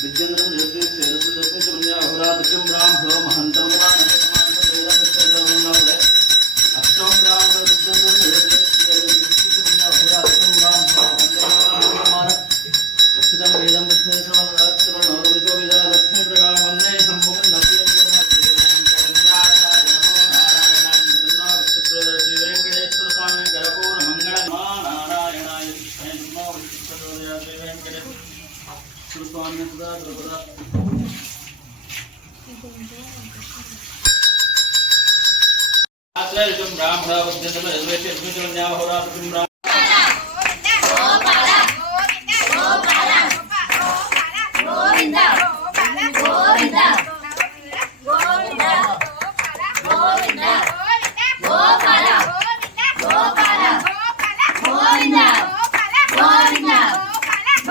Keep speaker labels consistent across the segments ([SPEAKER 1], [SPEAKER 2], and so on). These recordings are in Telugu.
[SPEAKER 1] विद्यन् कृपान्यदा द्रवदा आश्रय ब्राह्मणा वद्यते यद्वेषे ब्राह्मणा होरा ब्राह्मणा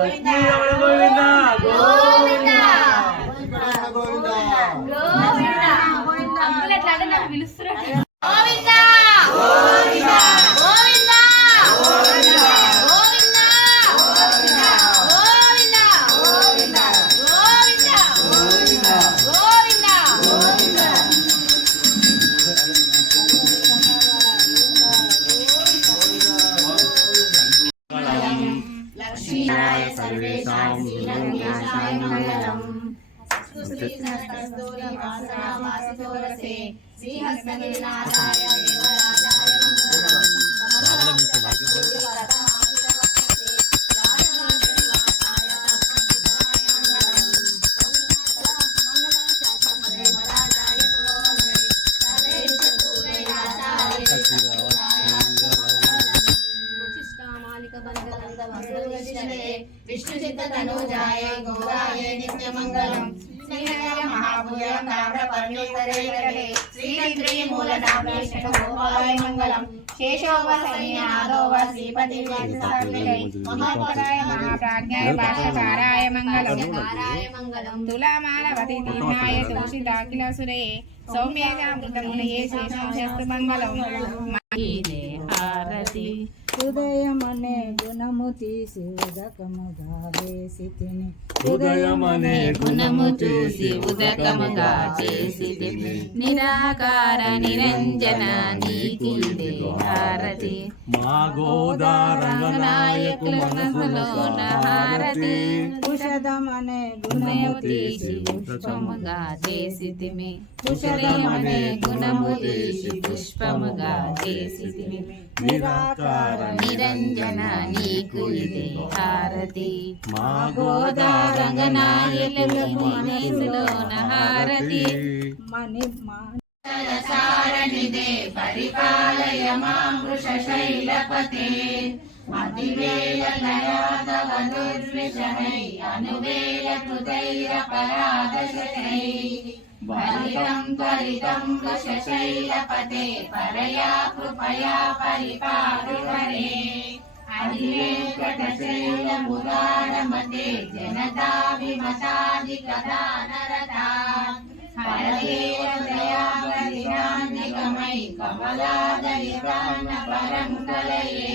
[SPEAKER 1] Ba't di ako nagawin na? Go!
[SPEAKER 2] లక్ష్మీనాయ సర్వేషాం శ్రీరంగేశాయ మంగళం వాసితోరసే శ్రీహస్తగిరినాథాయ విష్ణు చిత్త తనూజాయ గోదాయ నిత్యమంగళం. శ్రీనగర తామ్ర గోపాయ మంగళం. శ్రీపతి
[SPEAKER 3] మహాప్రాజ్ఞాయ భాషకారాయ మంగళం.
[SPEAKER 2] మంగళం
[SPEAKER 3] తులామాలవతి దీనాయ శేషం మంగళం. హారతి.
[SPEAKER 4] హృదయమనే గుణము తీసి ఉదకముగా వేసి తిని.
[SPEAKER 5] హృదయమనే
[SPEAKER 3] గుణము చూసి ఉదకముగా చేసి నిరాకార నిరంజన నీతిదే హారతి.
[SPEAKER 5] మా గోదారంగనాయకు మనసులోన
[SPEAKER 3] హారతి.
[SPEAKER 4] కుషదమనే గుణము తీసి
[SPEAKER 3] పుష్పముగా చేసి తిమి కుశలమనే గుణము తీసి పుష్పముగా చేసి తిమి
[SPEAKER 5] నిరాకార
[SPEAKER 3] నిరంజన నీకు ఇదే హారతి.
[SPEAKER 5] మా
[SPEAKER 3] గోదారంగనాయకులు హారతి
[SPEAKER 4] మణి
[SPEAKER 2] సారణిదే పరిపాలయ మాం వృషశైలపతే అతివేల నయాతవ దుర్విషణై అనువేల బలితం త్వరితం వృషశైలపతే పరయా కృపయా పరిపాలు హరే అధివేకటశైలముదారమతే జనతా విమతాధికదానరతా హరదేవ దయావరిరాన్నిగమై కమలాదరితాన్న పరం కలయే